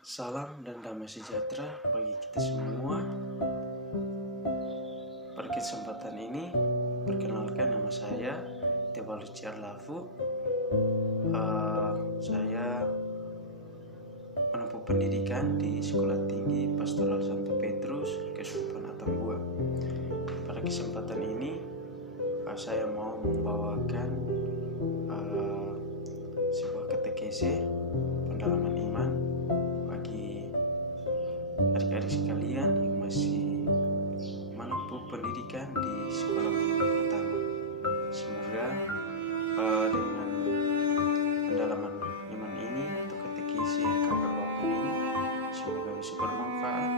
Salam dan damai sejahtera bagi kita semua. Pada kesempatan ini, perkenalkan nama saya Tebalus Ciarlafu. Saya menempuh pendidikan di Sekolah Tinggi Pastoral Santo Petrus, Kesurupan Atambua. Pada kesempatan ini, saya mau membawakan sebuah katekese pendalaman iman bagi adik-adik sekalian yang masih menempuh pendidikan di sekolah menengah pertama. Semoga dengan pendalaman iman ini atau katekese yang kakak bawakan ini semoga bisa bermanfaat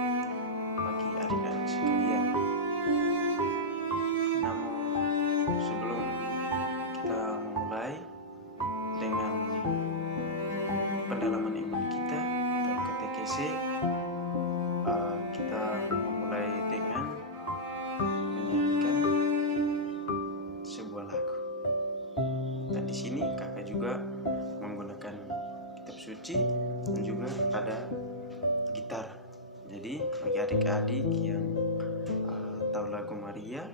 bagi adik-adik sekalian. Namun sebelum kita memulai dengan pendalaman iman kita atau katekese, kita memulai dengan menyanyikan sebuah lagu. Dan di sini kakak juga menggunakan kitab suci dan juga ada gitar. Jadi bagi adik-adik yang tahu lagu Maria,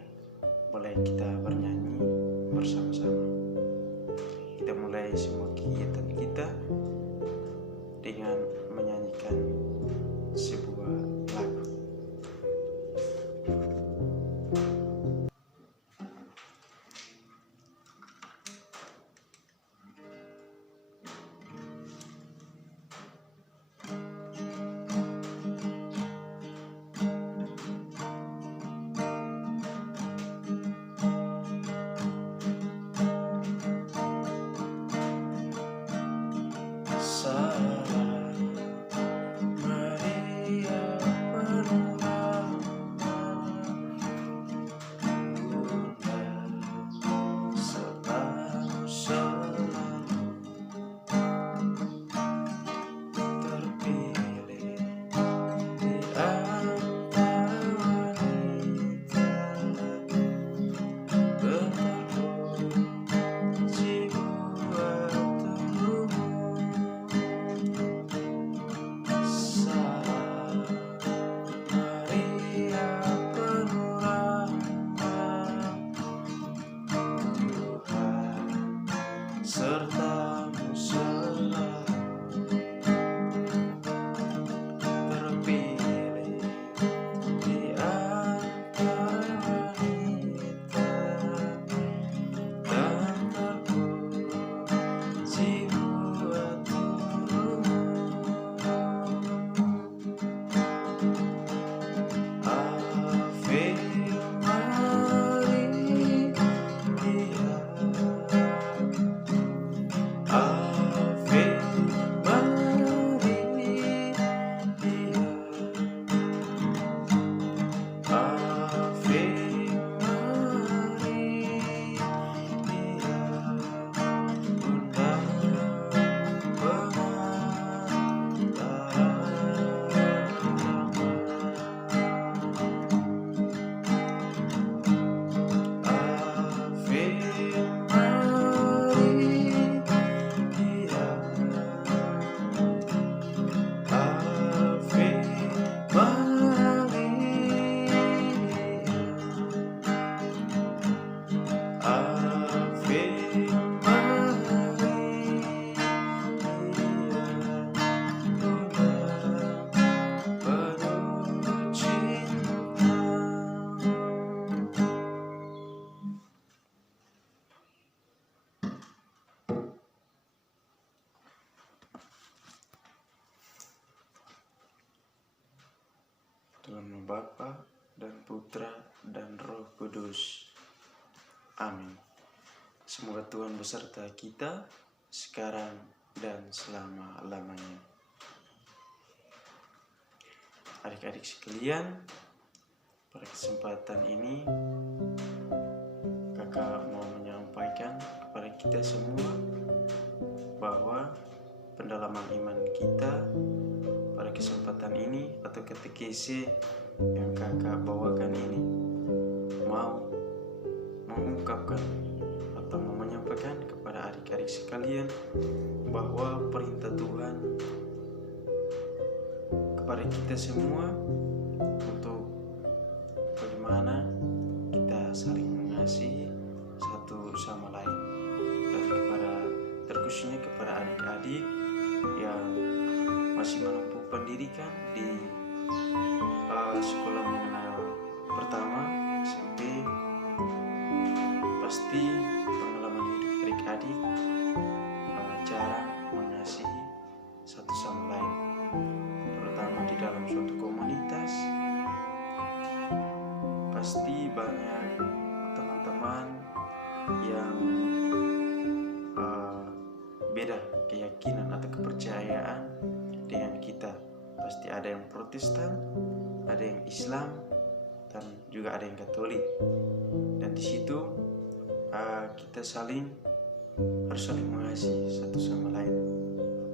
boleh kita bernyanyi bersama-sama. Kita mulai semua kegiatan kita dengan menyanyikan sebuah lagu. Sertamu selalu terpilih di antara wanita dan terpuji buat tubuhmu. Ave Maria, Ave Maria, Ave Maria, Bunda dalam nama Bapa dan Putra dan Roh Kudus. Amin. Semoga Tuhan beserta kita sekarang dan selama-lamanya. Adik-adik sekalian, pada kesempatan ini kakak mau menyampaikan kepada kita semua bahwa pendalaman iman kita pada kesempatan ini atau katekese yang kakak bawakan ini mau mengungkapkan atau mau menyampaikan kepada adik-adik sekalian bahwa perintah Tuhan kepada kita semua untuk bagaimana kita saling mengasihi satu sama lain, dan terkhususnya kepada adik-adik yang masih menempuh pendidikan di sekolah menengah pertama SMP. Pasti pengalaman hidup adik-adik cara mengasihi satu sama lain, terutama di dalam suatu komunitas. Pasti banyak teman-teman yang beda keyakinan atau kepercayaan dengan kita. Pasti ada yang Protestan, ada yang Islam, dan juga ada yang Katolik. Dan di situ kita harus saling mengasihi satu sama lain.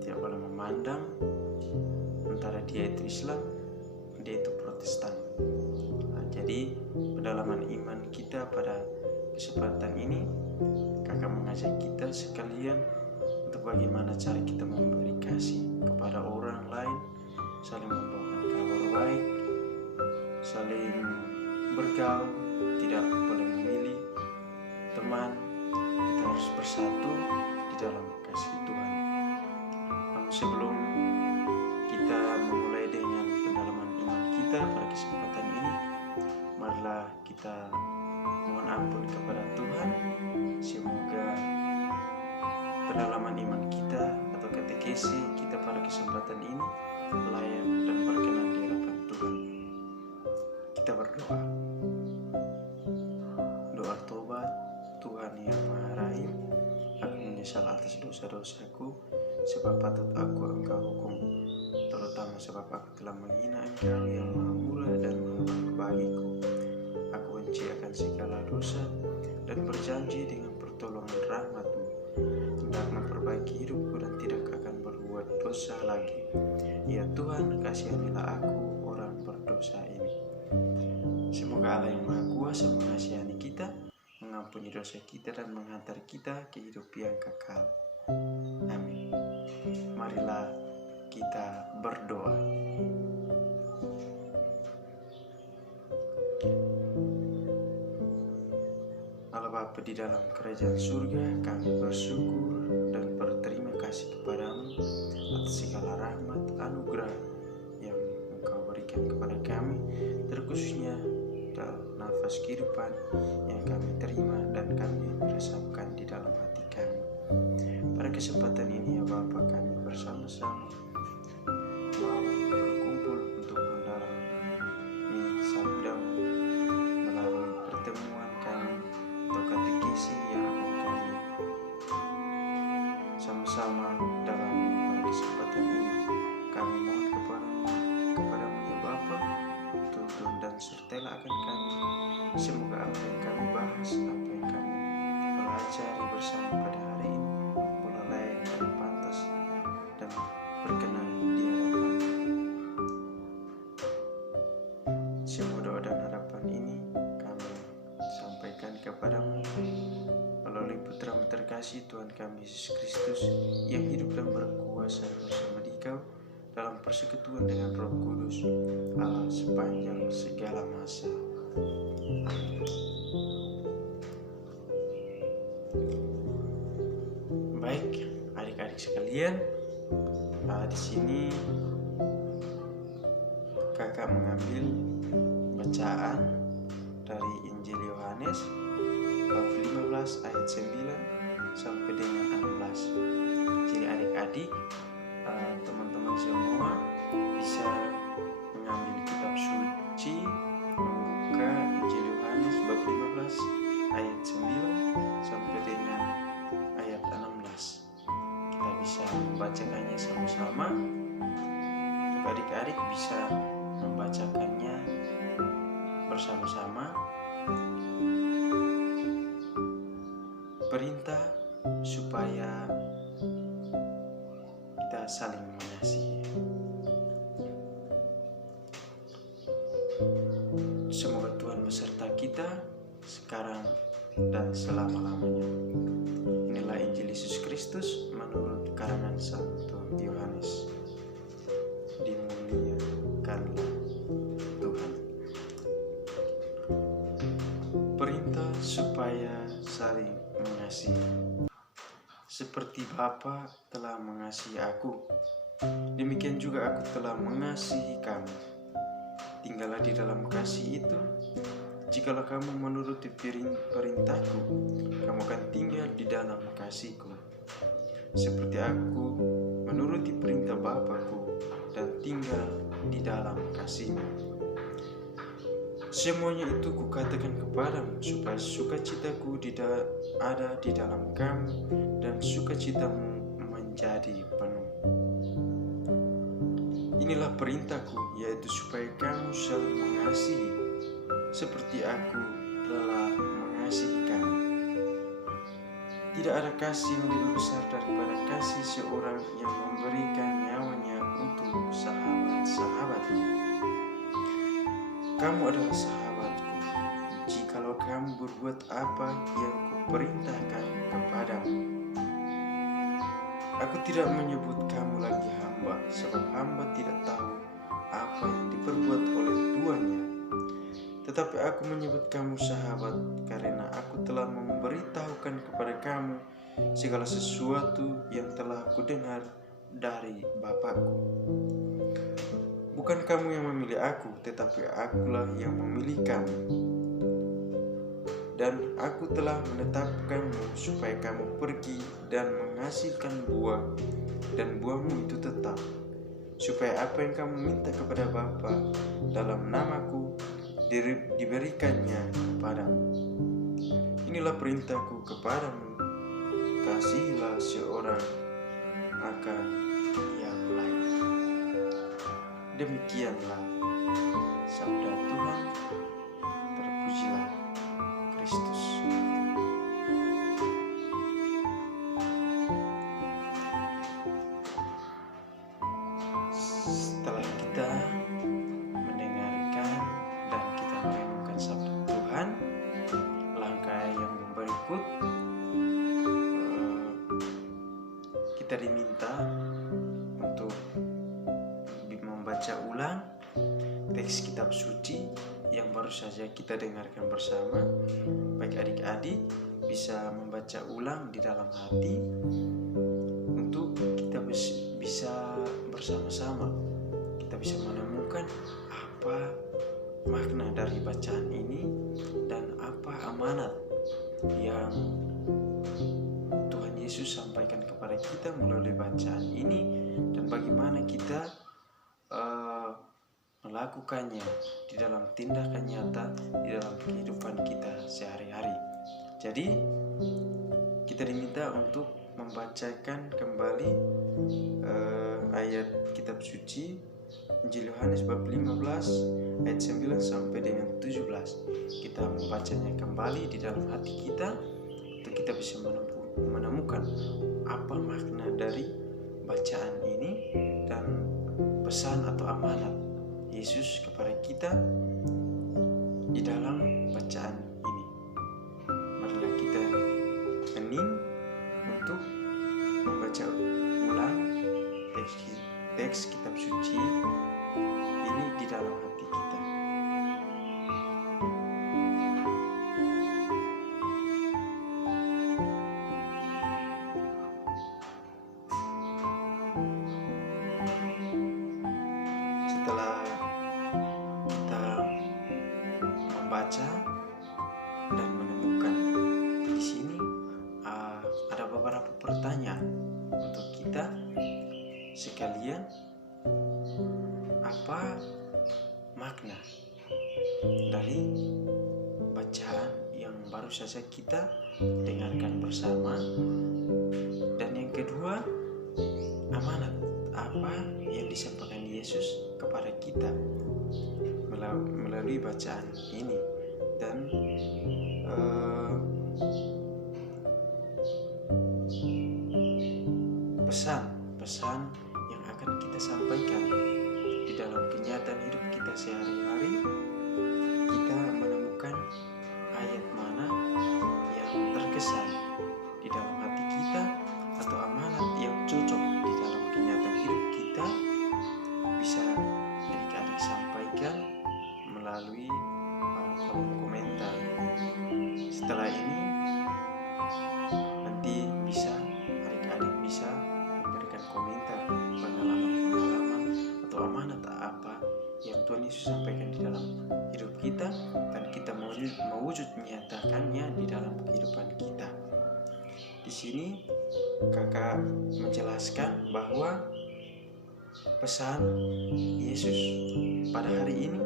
Tidak boleh memandang antara dia itu Islam, dia itu Protestan. Jadi pendalaman iman kita pada kesempatan ini, kakak mengajak kita sekalian untuk bagaimana cara kita memberi kasih kepada orang lain, saling membawakan kabar baik, saling bergaul, tidak boleh memilih teman. Kita harus bersatu di dalam kasih Tuhan. Namun sebelum kita memulai dengan pendalaman iman kita pada kesempatan ini, marilah kita mohon ampun kepada Tuhan. Semoga pendalaman iman kita atau katekesi kita pada kesempatan ini layak dan berkenan di hadapan Tuhan. Kita berdoa. Doa tobat. Tuhan yang Maha Rahim, aku menyesal atas dosa-dosaku, sebab patut aku Engkau hukum, terutama sebab aku telah menghina Engkau yang Maha Mula dan Maha Baik bagiku. Aku benci akan segala dosa dan berjanji dengan pertolongan rahmat-Mu hendak memperbaiki hidupku dan tidak akan berbuat dosa lagi. Ya Tuhan, kasihanilah aku orang berdosa ini. Semoga Allah yang Maha Kuasa mengasihani kita, mengampuni dosa kita, dan menghantar kita ke hidup yang kekal. Amin. Marilah kita berdoa. Allah Bapa di dalam kerajaan surga, kami bersyukur dan berterima kasih kepadamu atas segala rahmat anugerah yang Engkau berikan kepada kami, terkhususnya dalam nafas kehidupan yang kami terima dan kami rasakan di dalam hati kami. Pada kesempatan ini ya Bapa, kami bersama-sama mau berkumpul untuk mendalami sabda-Mu melalui pertemuan kami atau katekesi yang akan kami sama-sama dalam pada kesempatan ini. Kami mohon kepadamu ya Bapa, tuntun dan sertalah akan kami. Semoga apa yang kami bahas, apa yang kami pelajari bersama pada hari ini boleh layak dan pantas dan berkenan di hadapan. Semua doa dan harapan ini kami sampaikan kepadamu melalui Putra-Mu terkasih Tuhan kami Yesus Kristus, yang hidup dan berkuasa bersama Dikau dalam persekutuan dengan Roh Kudus, Allah sepanjang segala masa. Amin. Baik, adik-adik sekalian, di sini kakak mengambil bacaan dari Injil Yohanes bab 15 ayat 9 sampai dengan 16. Jadi adik-adik, teman-teman semua bisa mengambil kitab suci, membuka Injil Yohanes bab 15 ayat 9 sampai dengan ayat 16. Kita bisa membacakannya sama-sama. Untuk adik-adik bisa membacakannya bersama-sama. Perintah supaya kita saling mengasihi. Semoga Tuhan beserta kita sekarang dan selama-lamanya. Inilah Injil Yesus Kristus menurut karangan Santo Yohanes. Dimuliakan Bapa telah mengasihi aku, demikian juga aku telah mengasihi kamu. Tinggallah di dalam kasih itu. Jikalau kamu menuruti perintahku, kamu akan tinggal di dalam kasihku. Seperti aku menuruti perintah Bapakku dan tinggal di dalam kasihnya. Semuanya itu kukatakan kepadamu, supaya sukacitaku ada di dalam kamu dan sukacitamu menjadi penuh. Inilah perintahku, yaitu supaya kamu saling mengasihi, seperti aku telah mengasihi kamu. Tidak ada kasih yang lebih besar daripada kasih seorang yang memberikan nyawanya untuk sahabat-sahabatnya. Kamu adalah sahabatku, jikalau kamu berbuat apa yang kuperintahkan kepadamu. Aku tidak menyebut kamu lagi hamba, sebab hamba tidak tahu apa yang diperbuat oleh tuannya. Tetapi aku menyebut kamu sahabat, karena aku telah memberitahukan kepada kamu segala sesuatu yang telah aku dengar dari Bapakku. Bukan kamu yang memilih aku, tetapi akulah yang memilih kamu. Dan aku telah menetapkanmu supaya kamu pergi dan menghasilkan buah, dan buahmu itu tetap, supaya apa yang kamu minta kepada Bapa dalam namaku diberikannya kepadamu. Inilah perintahku kepadamu, kasihilah seorang akan yang lain. Demikianlah sabda Tuhan. Terpujilah Kristus. Setelah kita mendengarkan dan kita merenungkan sabda Tuhan, langkah yang berikut kita diminta untuk membaca ulang teks kitab suci yang baru saja kita dengarkan bersama. Baik adik-adik bisa membaca ulang di dalam hati untuk kita bisa bersama-sama, kita bisa menemukan apa makna dari bacaan ini dan apa amanat yang Tuhan Yesus sampaikan kepada kita melalui bacaan ini, dan bagaimana kita melakukannya di dalam tindakan nyata di dalam kehidupan kita sehari-hari. Jadi kita diminta untuk membacakan kembali ayat kitab suci Injil Yohanes bab 15 ayat 9 sampai dengan 17. Kita membacanya kembali di dalam hati kita untuk kita bisa menemukan apa makna dari bacaan ini dan pesan atau amanat Yesus kepada kita di dalam bacaan ini. Marilah kita hening untuk membaca ulang teks kitab suci ini di dalam hati kita. Setelah kita membaca dan menemukan di sini ada beberapa pertanyaan untuk kita sekalian. Apa makna dari bacaan yang baru saja kita dengarkan bersama? Dan yang kedua, amanat apa yang disampaikan Yesus kepada kita melalui bacaan ini, dan pesan-pesan yang akan kita sampaikan di dalam kenyataan hidup kita sehari-hari. Kita menemukan ayat mana yang terkesan di dalam hati kita atau amanat yang cocok di dalam kenyataan hidup kita, bisa adik-adik sampaikan melalui kolom komentar. Setelah ini nanti bisa adik-adik Yesus sampaikan di dalam hidup kita, dan kita mewujud menyatakannya di dalam kehidupan kita. Di sini kakak menjelaskan bahwa pesan Yesus pada hari ini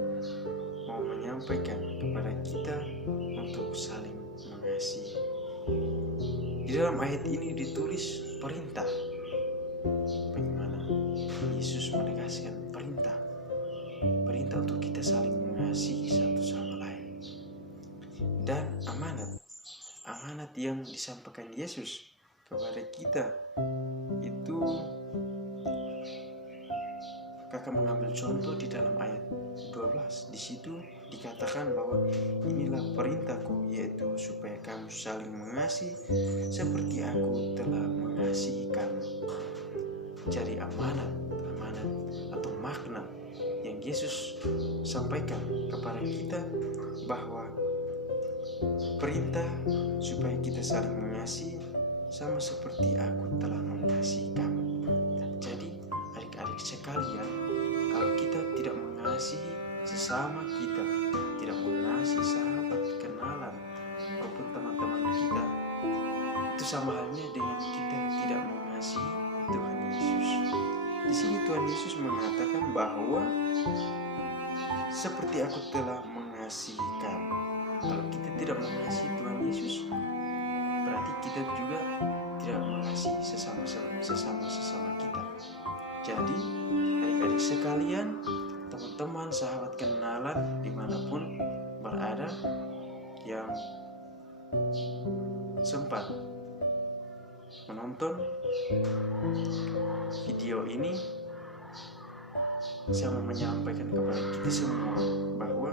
mau menyampaikan kepada kita untuk saling mengasihi. Di dalam ayat ini ditulis perintah. Bagaimana Yesus menegaskan perintah untuk kita saling mengasihi satu sama lain. Dan amanat yang disampaikan Yesus kepada kita itu, kakak mengambil contoh di dalam ayat 12. Di situ dikatakan bahwa inilah perintahku, yaitu supaya kamu saling mengasihi seperti aku telah mengasihi kamu. Jadi amanat atau makna yang Yesus sampaikan kepada kita bahwa perintah supaya kita saling mengasihi sama seperti aku telah mengasihi kamu. Jadi adik-adik sekalian, kalau kita tidak mengasihi sesama kita, tidak mengasihi sahabat, kenalan, maupun teman-teman kita, itu sama halnya dengan kita tidak mengasihi Tuhan Yesus. Di sini Tuhan Yesus mengatakan bahwa seperti aku telah mengasihi kamu. Kalau kita tidak mengasihi Tuhan Yesus, berarti kita juga tidak mengasihi sesama kita. Jadi adik-adik sekalian, teman-teman, sahabat, kenalan, dimanapun berada yang sempat menonton video ini, saya mau menyampaikan kepada kita semua bahwa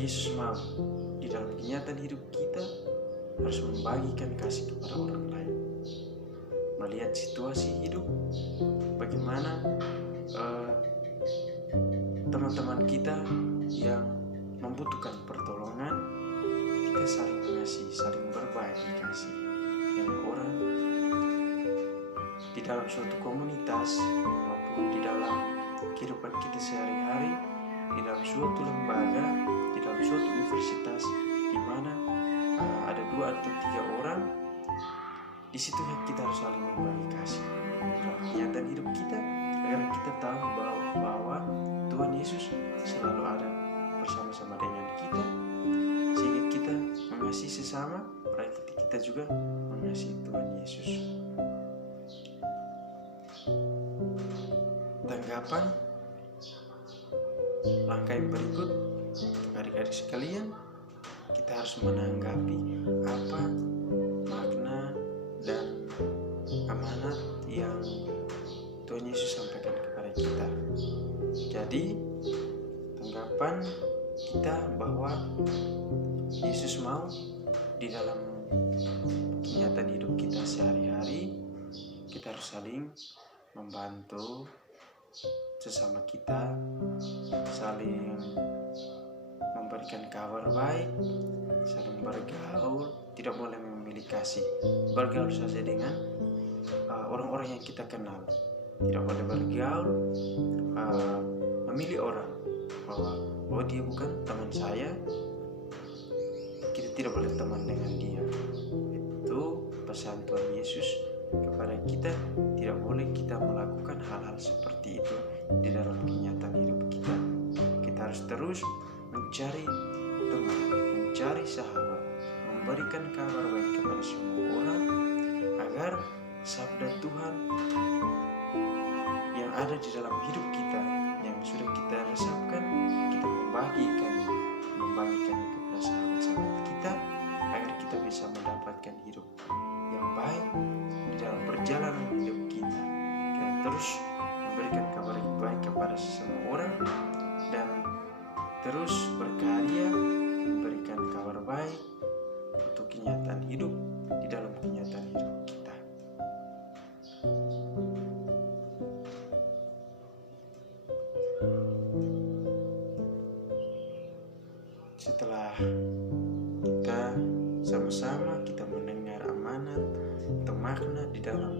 Yesus mau di dalam kenyataan hidup kita harus membagikan kasih kepada orang lain. Melihat situasi hidup, bagaimana teman-teman kita yang membutuhkan pertolongan, kita saling mengasihi, saling berbagi kasih dengan orang di dalam suatu komunitas maupun di dalam kehidupan kita sehari-hari, di dalam suatu lembaga, di dalam suatu universitas, di mana ada 2 atau 3 orang. Di situ kita harus saling membagi kasih dalam kenyataan hidup kita, agar kita tahu bahwa Tuhan Yesus selalu ada bersama-sama dengan kita, sehingga kita mengasihi sesama, berarti kita juga mengasihi Tuhan Yesus. Tanggapan langkah yang berikut untuk adik-adik sekalian, kita harus menanggapi apa makna dan amanat yang Tuhan Yesus sampaikan kepada kita. Jadi tanggapan kita bahwa Yesus mau di dalam kenyataan hidup kita sehari-hari, kita harus saling membantu sesama kita, saling memberikan kabar baik, saling bergaul, tidak boleh memilih kasih. Bergaul saja dengan orang-orang yang kita kenal, tidak boleh bergaul memilih orang bahwa dia bukan teman saya, kita tidak boleh teman dengan dia. Itu pesan Tuhan Yesus kepada kita. Tidak boleh kita melakukan hal-hal seperti itu di dalam kenyataan hidup kita. Kita harus terus mencari teman, mencari sahabat, memberikan kabar baik kepada semua orang, agar sabda Tuhan yang ada di dalam hidup kita, yang sudah kita resapkan, kita membagikannya kepada sahabat-sahabat kita, agar kita bisa mendapatkan hidup yang baik di dalam perjalanan hidup kita. Kita terus memberikan kabar baik kepada semua orang dan terus berkarya memberikan kabar baik untuk kenyataan hidup di dalam kenyataan hidup kita. Setelah kita sama-sama kita mendengar amanat atau makna di dalam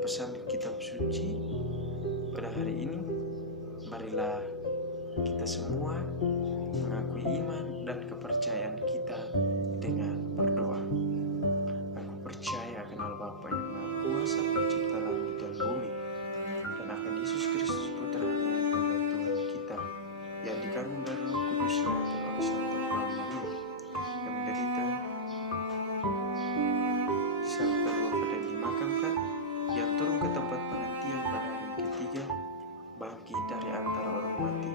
pesan kitab suci pada hari ini, marilah kita semua mengakui iman dan kepercayaan kita dengan berdoa. Aku percaya akan Allah Bapa yang Maha Kuasa, pencipta langit dan bumi, dan akan Yesus Kristus putranya yang adalah Tuhan kita, yang dikandung dari Roh Kudus lahir oleh Santo Maria, yang menderita, disalibkan, wafat dan dimakamkan, yang turun ke tempat penantian pada hari ketiga, bangkit dari antara orang mati,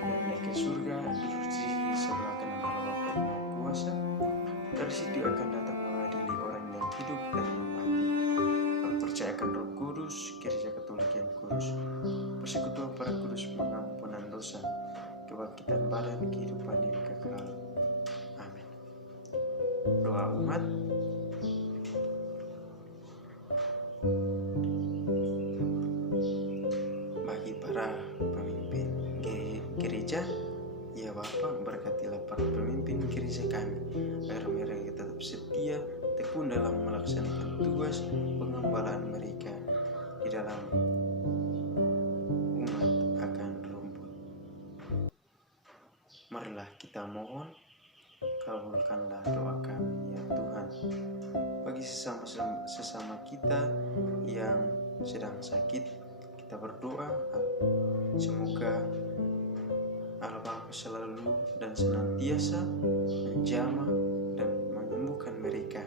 yang naik ke surga, duduk di sebelah kanan Allah Bapa yang Maha Kuasa. Dari situ akan datang mengadili orang yang hidup dan yang mati. Aku percaya akan Roh Kudus, Gereja Katolik yang kudus, persekutuan para kudus, pengampunan dosa, kebangkitan badan, kehidupan yang kekal. Amin. Doa umat. Bagi para pemimpin gereja, ya Bapa, berkatilah para pemimpin gereja kami, agar mereka tetap setia, tekun dalam melaksanakan tugas pengembalaan mereka di dalam umat akan rumput. Marilah kita mohon, kabulkanlah doa kami ya Tuhan. Bagi sesama kita yang sedang sakit, kita berdoa semoga Allah Bapa selalu dan senantiasa menjamah dan menyembuhkan mereka.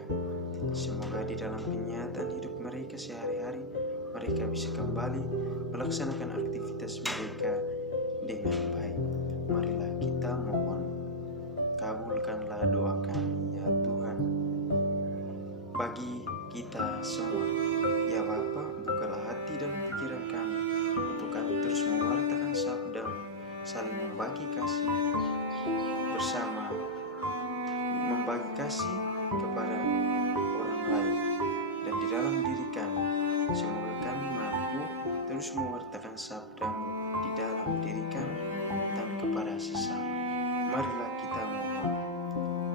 Semoga di dalam kenyataan hidup mereka sehari-hari, mereka bisa kembali melaksanakan aktivitas mereka dengan baik. Marilah kita mohon, kabulkanlah doa kami ya Tuhan. Bagi kita semua, ya Bapa, bukalah hati dan pikiran kami untuk kami terus mewartakan sabda-Mu, saling membagi kasih bersama, membagi kasih kepada orang lain dan di dalam diri kami. Semoga kami mampu terus mewartakan sabda-Mu di dalam diri kami dan kepada sesama. Marilah kita mohon,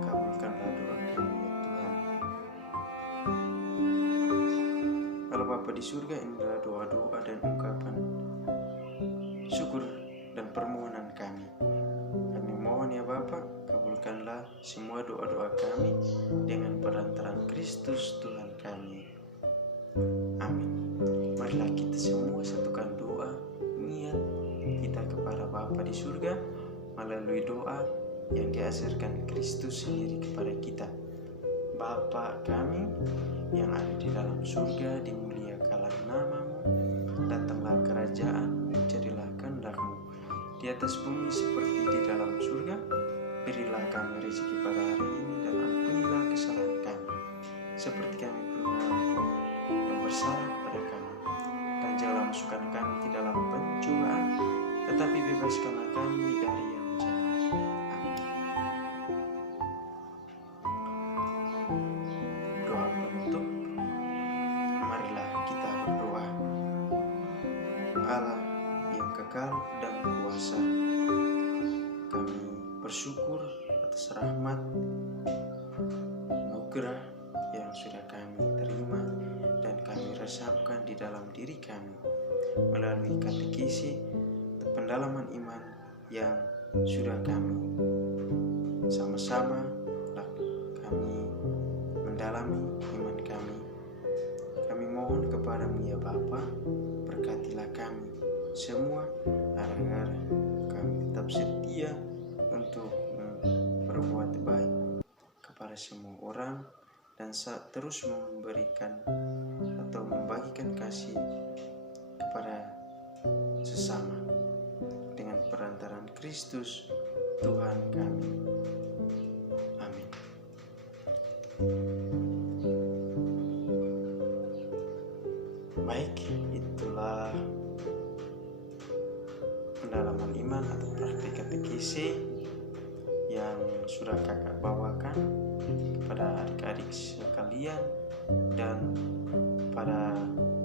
kabulkanlah doa kami ya Tuhan. Allah Bapa di surga, inilah doa-doa dan ungkapan syukur dan permohonan kami. Kami mohon ya Bapa, kabulkanlah semua doa-doa kami dengan perantaraan Kristus Tuhan kami. Amin. Marilah kita semua satukan doa niat kita kepada Bapa di surga melalui doa yang diajarkan Kristus sendiri kepada kita. Bapa kami yang ada di dalam surga, dimuliakanlah nama-Mu, datanglah kerajaan-Mu, jadilah kehendak-Mu di atas bumi seperti di dalam surga. Berilah kami rezeki pada hari ini, dan ampunilah kesalahan kami seperti kami pun mengampuni yang bersalah kepada kami, dan janganlah masukkan kami ke dalam pencobaan, tetapi bebaskanlah kami dari yang jahat. Amin. Doa penutup. Marilah kita berdoa. Allah yang kekal dan kuasa, kami bersyukur atas rahmat anugerah yang sudah kami terima dan kami resapkan di dalam diri kami melalui katekisi pendalaman iman yang sudah kami sama-sama kami mendalami iman kami. Kami mohon kepada-Mu ya Bapa, berkatilah kami semua agar kami tetap setia untuk berbuat baik kepada semua orang dan terus memberikan atau membagikan kasih kepada sesama dengan perantaraan Kristus Tuhan kami. Amin. Baik, itulah pendalaman iman atau praktik katekisi yang sudah kakak bawakan kepada adik-adik sekalian dan pada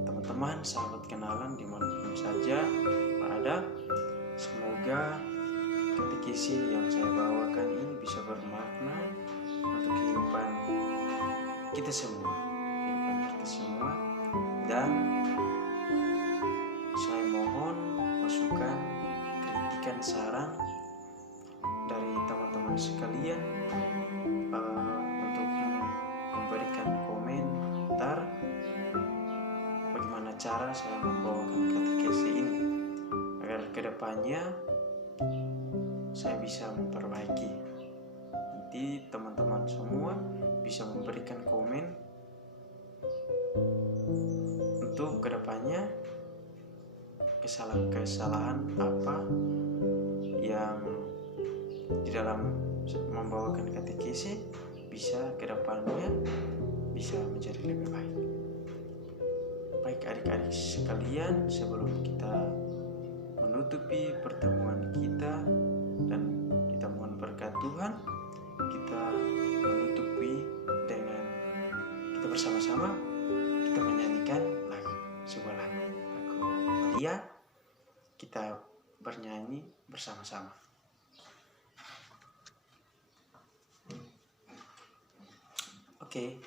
teman-teman sahabat kenalan dimanapun saja berada. Semoga katekisi yang saya bawakan ini bisa bermakna untuk kehidupan kita semua, dan saya mohon masukan memberikan saran dari teman-teman sekalian untuk memberikan komentar bagaimana cara saya membawakan katekesi ini agar kedepannya saya bisa memperbaiki. Nanti teman-teman semua bisa memberikan komen untuk kedepannya kesalahan-kesalahan apa yang di dalam membawakan katekesi bisa kedepannya bisa menjadi lebih baik. Baik adik-adik sekalian, sebelum kita menutupi pertemuan kita dan kita mohon berkat Tuhan, kita menutupi dengan kita bersama-sama kita menyanyikan sebuah lagu Maria. Kita bernyanyi bersama-sama. Oke.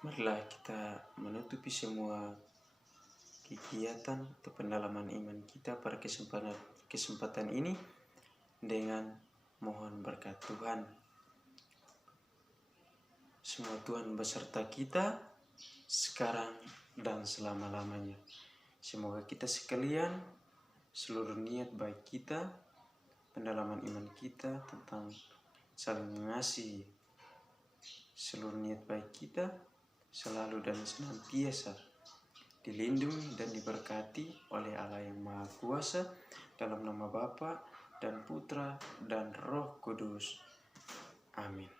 Marilah kita menutupi semua kegiatan atau pendalaman iman kita pada kesempatan ini dengan mohon berkat Tuhan. Semua Tuhan beserta kita sekarang dan selama-lamanya. Semoga kita sekalian, seluruh niat baik kita, pendalaman iman kita tentang saling mengasihi, seluruh niat baik kita selalu dan senantiasa dilindungi dan diberkati oleh Allah yang Maha Kuasa, dalam nama Bapa dan Putra dan Roh Kudus. Amin.